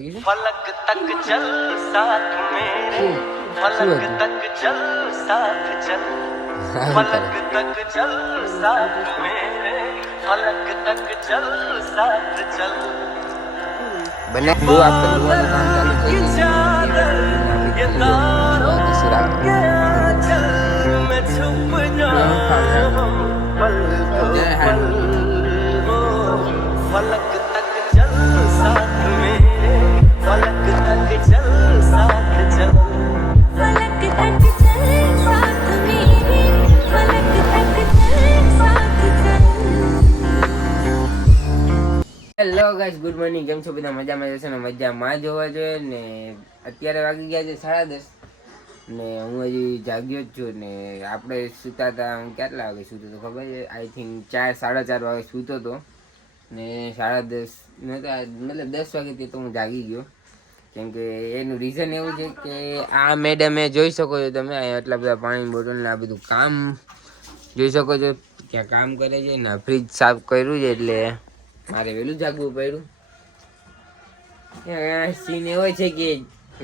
फलक तक चल साथ मेरे फलक तक चल साथ चल फलक तक चल साथ मेरे फलक तक चल साथ चल बने दो आपका दुआ काम चालू થઈ ગયું मैं छुप जाऊं फलक तक चल साथ मेरे फलक तक चल साथ चल फलक तक चल साथ मेरे फलक तक चल साथ चल। Hello guys, good morning. કેમ છો બધા? મજામાં જશે ને? મજામાં જોવા જોઈએ ને. અત્યારે વાગી ગયા છે 10:30 ને હું હજી જાગ્યો જ છું ને. આપણે સૂતા હતા, હું કેટલા વાગે સૂતો હતો ખબર છે? આઈ થિંક 4-4:30 વાગે સૂતો હતો ને 10:30 મતલબ 10 વાગેથી તો હું જાગી ગયો. કેમ કે એનું રીઝન એવું છે કે આ મેડમે જોઈ શકો છો તમે એટલા બધા પાણીની બોટલ ને આ બધું કામ જોઈ શકો છો ક્યાં કામ કરે છે ને ફ્રીજ સાફ કર્યું છે એટલે મારે વહેલું જાગવું પડ્યું. સીન એવો છે કે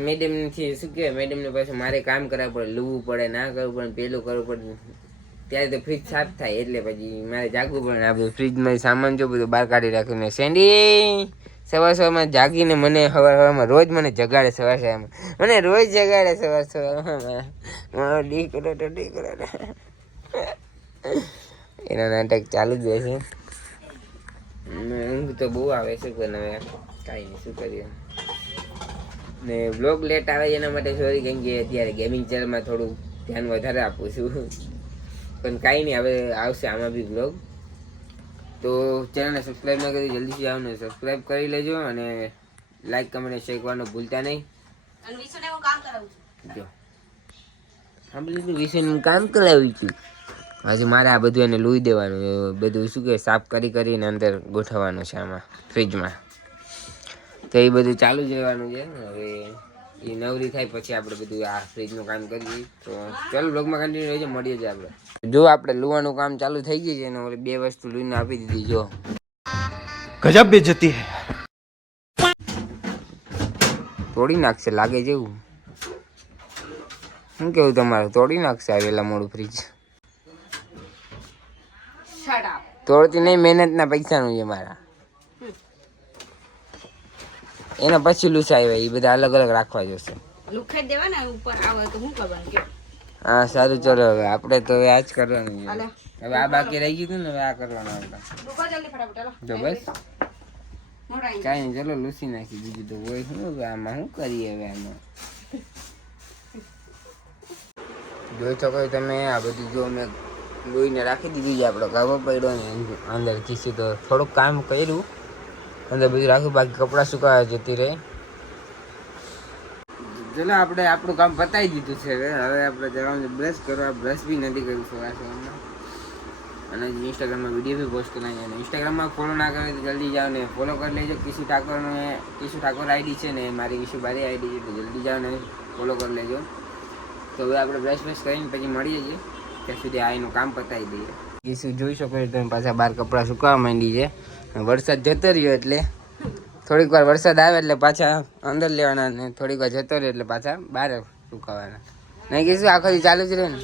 મેડમથી શું કહેવાય, મેડમને પાછું મારે કામ કરાવવું પડે, લૂવું પડે, ના કરવું પડે, પેલું કરવું પડે, ત્યારે તો ફ્રીજ સાફ થાય એટલે પછી મારે જાગવું પડે. આ બધું ફ્રીજમાં સામાન જો બધું બહાર કાઢી રાખ્યું ને સેન્ડી સવારમાં જાગીને મને સવારમાં રોજ મને જગાડે. સવારમાં મને રોજ જગાડે સવારમાં ડી કરો એના નાટક ચાલુ જ રહેશે. ઊંઘ તો બહુ આવે છે પણ હવે કાંઈ નહીં, શું કરીએ. ને બ્લોગ લેટ આવે એના માટે સોરી, કેમ કે અત્યારે ગેમિંગ ચેનલમાં થોડું ધ્યાન વધારે આપું છું. પણ કાંઈ નહીં, હવે આવશે આમાં બી બ્લોગ. તો ચેનલને સબસ્ક્રાઈબ ન કરી જલ્દીથી આવો ને સબસ્ક્રાઈબ કરી લેજો અને લાઈક કમેન્ટ શેર કરવાનું ભૂલતા નહીં. અને વિશુને હું કામ કરાવું છું. જો હા બધું વિષયનું કામ કરાવ્યું છું. હજુ મારે આ બધું એને લૂઈ દેવાનું, બધું શું કે સાફ કરીને અંદર ગોઠવવાનું છે આમાં ફ્રીજમાં. તો એ બધું ચાલુ જ રહેવાનું છે. હવે એ નવરી થાય પછી આપણે બધું આ ફ્રીજનું કામ કરીએ. તો ચાલો બ્લોગમાં કન્ટિન્યુ રહેજો, મળીએ છીએ આપણે. જો આપણે લુવાનું કામ ચાલુ થઈ ગયું છે ને ઓલી 2 વસ્તુ લૂઈને આપી દીધી. જો गजब बेइज्जती है તોડી નાખશે લાગે જેવું. શું કેવું તમારે? તોડી નાખશે આ વેલા મોડું ફ્રીજ. Shut up. તોડતી નહીં, મહેનતના પૈસાનું છે મારા. એના પછી લૂસા આવ્યા એ બધા અલગ અલગ રાખવા જોશે. લુખે દેવા ને ઉપર આવે તો હું કરવાનું કે? હા સારું, ચલો હવે આપણે તો હવે આ જ કરવાનું છે. હાલે. હવે આ બાકી રહી ગયું હતું ને, હવે આ કરવાનું આપણે. રૂકો જલ્દી ફટાફટ હાલો. જો બસ મોટા આઈ કાંઈ નહીં, ચલો લૂસી નાખી બીજું તો હોય શું. હવે આમાં શું કરીએ? હવે આમાં જોઈ શકો છો તમે આ બધું. જો મેં લોહીને રાખી દીધી છે, આપણો ગાવો પડ્યો ને અંદર ખીસી તો થોડુંક કામ કર્યું, અંદર બધું રાખ્યું, બાકી કપડાં સુકાવા જતી રહે. ચલો આપણે આપણું કામ પતાવી દીધું છે. હવે આપણે જવાનું બ્રશ કરવા. બ્રશ બી નથી કર્યું સવારમાં. અને ઇન્સ્ટાગ્રામમાં વિડીયો બી પોસ્ટ કરાવી. અને ઇન્સ્ટાગ્રામમાં ફોલો ના કરે તો જલ્દી જાઓ ને ફોલો કરી લેજો. કિશુ ઠાકોર આઈડી છે ને મારી વિશુબારી આઈડી છે, તો જલ્દી જાઓ ને ફોલો કરી લેજો. તો હવે આપણે બ્રશ કરીને પછી મળીએ છીએ. ત્યાં સુધી આ એનું કામ પતાવી દઈએ. કિશુ જોઈ શકો છો તમે પાછા બહાર કપડાં સુકાવા માંડી છે. વરસાદ જતો રહ્યો એટલે થોડીક વાર વરસાદ આવે એટલે પાછા અંદર લેવાના ને થોડીક વાર જતો રહ્યો એટલે પાછા બહાર સુકાવાના. નહીં કીધું આખો દી ચાલુ જ રહે ને.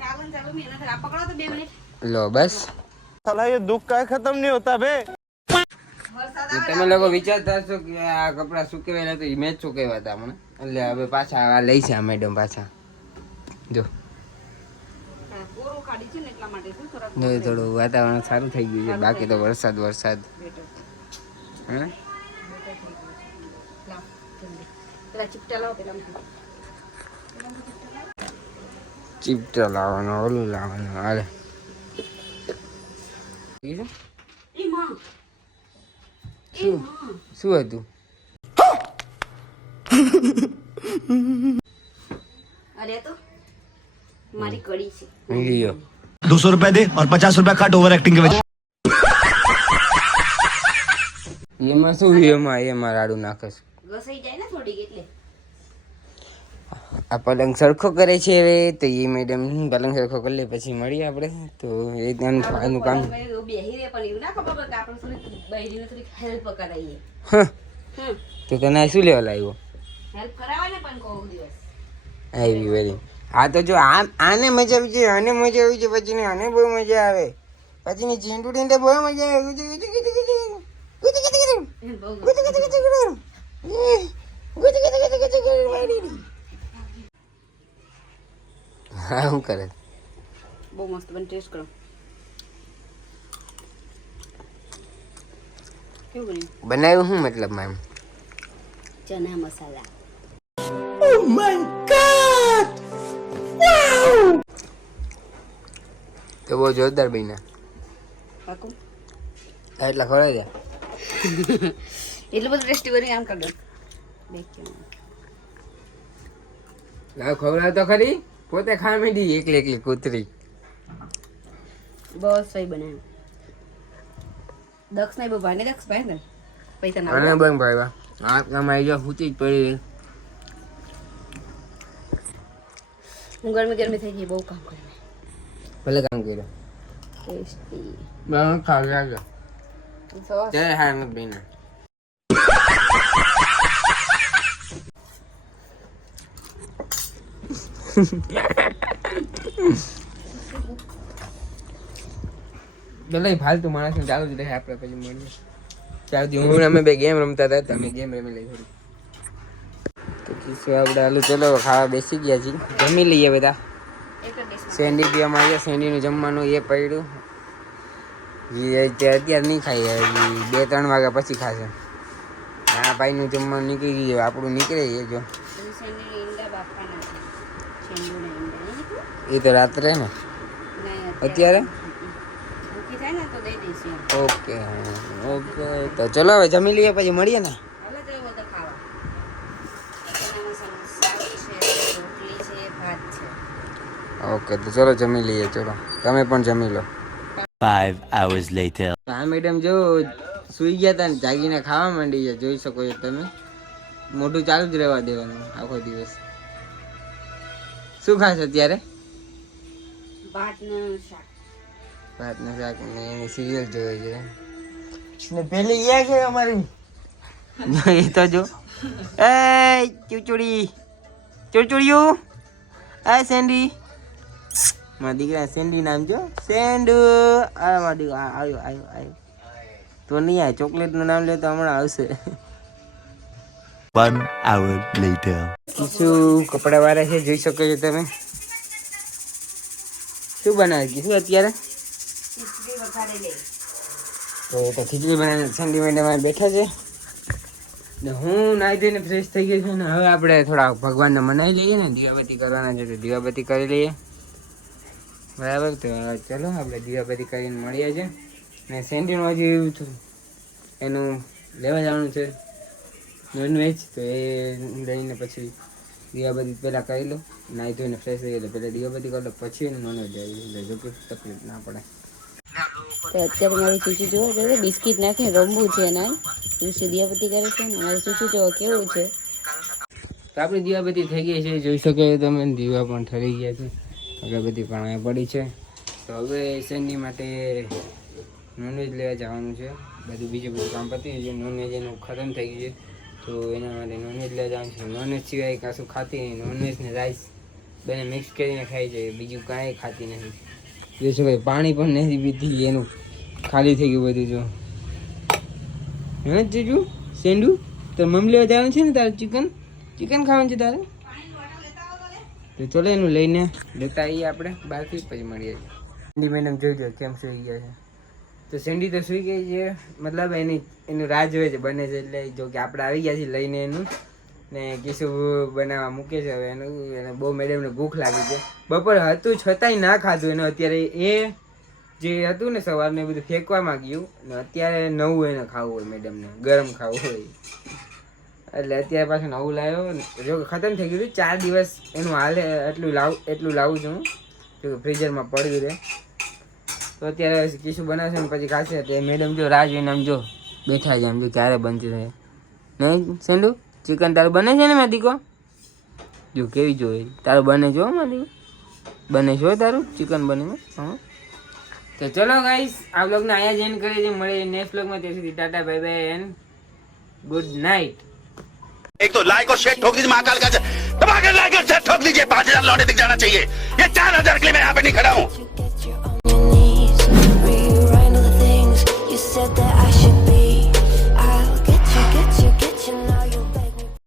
ચાલો મહેનત આ પકડો તો 2 મિનિટ. લો બસ साला ये दुख का खत्म नहीं होता बे વરસાદ તો આવે તમે લોકો વિચારતા હશો કે આ કપડાં સુકેવાયેલા તો મેચ સુકેવા હતા મને, એટલે હવે પાછા આ લઈ છે આ મેડમ પાછા. જો કોરું કાઢી છે ને એટલા માટે શું થોડા થોડું વાતાવરણ સારું થઈ ગયું છે, બાકી તો વરસાદ હે પેલા ચિપટા લાવો પેલા ચીપટા લાવવાનો, ઓલું લાવવાનું. હાલે ઈ માં શું હતું? અરે તો મારી કડી છે. વિડીયો 200 रुपए दे और 50 रुपए काट ओवर एक्टिंग के वजह એમાં શું? એમાં રાડું નાખે છે. ઘસાઈ જાય ને થોડીક એટલે આ પલંગ સરખો કરે છે હવે, તો એ મેડમ પલંગ સરખો કરી લે પછી મળીએ આપણે. તો એ આનું કામ બેહી રે પણ એવું ના ખબર કે આપણે થોડી બહેરીને થોડી હેલ્પ કરાવીએ. હા તો તને શું લેવા લાવ્યો? હેલ્પ કરાવવા ને પણ કોક દિવસ. આવી વેરી. હા તો જો આને મજા આવી છે, આને મજા આવી છે, પછી ને આને બહુ મજા આવે, પછી ને ચીંટુડી ને બહુ મજા આવે. એને બહુ હા શું કરે? બહુ મસ્ત બને, ટેસ્ટ કરો. કેવું બન્યું? બનાવ્યું શું મતલબમાં એમ? ચના મસાલા. તો બહુ જોરદાર બન્યા. પાકું? એટલા ખવડાવી દે. એટલું બધું ટેસ્ટી બન્યું આમ કરી દો. લાવ ખવડાવ તો ખરી, પોતે ખાવા માંડી એકલી એકલી કૂતરી. બસ સહી બનાવ્યું. દક્ષ ને બહુ ભાઈ દક્ષ ભાઈ ને પૈસા ના અને બંધ ભાઈ આ તમારી જો સૂતી જ પડી. હું ગરમી ગરમી થઈ ગઈ, બહુ કામ કરી. ભલે કામ કર્યું. ટેસ્ટી બરાબર ખાવ લાગે સોસ. ત્યારે હાર નથી બન્યા. ભલે ફાલતુ માણસ ને ચાલુ જ રહે, આપણે પછી મળીએ. ચાલતી હું અમે બે ગેમ રમતા હતા, તમે ગેમ રમી લઈ થોડી. તો કિસ્સો આપણે હાલો ચલો ખાવા બેસી ગયા છીએ, જમી લઈએ બધા. એક જ ડિશ સેન્ડી પીવામાં આવ્યા, સેન્ડીનું જમવાનું એ પડ્યું. અત્યારે નહીં ખાઈએ, 2-3 વાગ્યા પછી ખાશે. હા ભાઈનું જમવાનું નીકળી ગયું, આપણું નીકળે એ જો. શેન્ડી ઈંડા બાફવાના છે. શેન્ડીના ઈંડા એ તો રાત્રે ને નહીં અત્યારે. ભૂખી થાય ને તો દઈ દઈશું. ઓકે ઓકે, તો ચલો હવે જમી લઈએ પછી મળીએ ને. હાલો તો બધા ખાવા. ચણા મસાલાનું શાક છે, રોટલી છે, ભાત છે. ઓકે તો ચલો જમી લઈએ. ચલો તમે પણ જમી લો. 5 hours later. હા મેડમ જો સુઈ ગયા હતા ને જાગીને ખાવા માંડી ગયા, જોઈ શકો છો તમે. મોઢું ચાલુ જ રહેવા દેવાનું આખો દિવસ. શું ખાશે અત્યારે? ભાતનું શાક. ભાતનું શાક ને એની સિરિયલ જોઈ છે ને પેલી એ છે અમારી એ તો જો એ ચૂચુડી ચૂચુડિયું આ સેન્ડી મારા દીકરા સેન્ડી નામ જો સેન્ડુ. આ મારા દીકરા આવ્યો આવ્યો આવ્યો તો નહીં આવે, ચોકલેટનું નામ લે તો હમણાં આવશે. 1 hour later. શું કપડા વાળા છે, જોઈ શકો છો તમે. શું બનાવે શું અત્યારે? ખીચડી વઘારી લે. તો ખીચડી બનાવીને ઠંડી મેડમ બેઠા છે ને હું નાહી ધોઈને ફ્રેશ થઈ ગઈ છું ને હવે આપણે થોડા ભગવાનને મનાવી લઈએ ને, દીવાબત્તી કરવાના છે તો દીવાબત્તી કરી લઈએ. બરાબર, તો ચલો આપણે દીવાબત્તી કરીને મળીએ છીએ. ને સેન્ડીનું હજી એનું લેવા જવાનું છે નોનવેજ, તો એ લઈને પછી દીવાબત્તી પહેલાં કરી લો. નાહી ધોઈને ફ્રેશ થઈ એટલે પહેલાં દીવાબત્તી કરી લો, પછી એને નોનવેજ આવી એટલે જો કે તકલીફ ના પડે. તો અત્યારે મારું ચૂચું જોવો બિસ્કિટ નાખીને રમવું છે એના ચૂચી દીવાબત્તી કરે છે ને મારું ચૂચું જોવો કેવું છે. તો આપણી દીવાબત્તી થઈ ગઈ છે, જોઈ શકો છો તમે. દીવા પણ ઠરી ગયા છે, અગરબત્તી પણ અહીંયા પડી છે. તો હવે સેન્ડી માટે નોનવેજ લેવા જવાનું છે. બધું બીજું કામ પતી ગયું છે, નોનવેજ એનું ખતમ થઈ ગયું છે તો એના માટે નોનવેજ લેવા જવાનું છે. નોનવેજ સિવાય કશું ખાતી નહીં, નોનવેજ ને રાઈસ બંને મિક્સ કરીને ખાઈ જાય, બીજું કાંઈ ખાતી નથી. જોઈશું ભાઈ પાણી પણ નથી પીતી, એનું ખાલી થઈ ગયું બધું. જો હા જીજુ સેન્ડુ તો મમ્મી લેવા જવાનું છે ને તારે? ચિકન ખાવાનું છે તારે? તો ચલો એનું લઈને લેતા આવીએ આપણે બહારથી, પછી મળીએ. સેન્ડી મેડમ જોઈ કેમ સુઈ ગયા છે. તો સેન્ડી તો સુઈ ગઈ છે, મતલબ એનું રાહ જોવે છે બને છે એટલે. જો કે આપણે આવી ગયા છીએ લઈને એનું, ને કિસ્સું બનાવવા મૂકે છે હવે એનું. એને બહુ મેડમને ભૂખ લાગી છે, બપોર હતું છતાંય ના ખાધું એનું. અત્યારે એ જે હતું ને સવારને એ બધું ફેંકવામાં ગયું ને અત્યારે નવું એને ખાવું હોય મેડમને, ગરમ ખાવું હોય એટલે અત્યારે પાછું નવું લાવ્યો. જો કે ખતમ થઈ ગયું હતું, 4 દિવસ એનું હાલે એટલું લાવું છું હું, જો કે ફ્રીઝરમાં પડ્યું રહે. તો અત્યારે કિસ્સું બનાવશે ને પછી ખાશે. તો મેડમ જો રાહ જોઈને આમ જો બેઠા છે, આમ જો ક્યારે બનતી થાય. નહીં સેન્ડુ ચિકન તારું બને છે ને મારી દીકો? જો કેવી જોઈએ તારું બને છો મારી દીકો, બને છો તારું ચિકન બને. હા તો ચલો ગાઈસ આ બ્લોગને અહીંયા જ એન્ડ કરીએ છીએ. મળીએ નેક્સ્ટ બ્લોગમાં. ત્યાં સુધી Tata bye bye and good night. एक तो लाइक और शेयर ठोक दीजिए महाकाल का दबाकर लाइक और शेयर ठोक दीजिए 5,000 लौटे दिख जाना चाहिए ये 4,000 के लिए मैं यहाँ पे नहीं खड़ा हूँ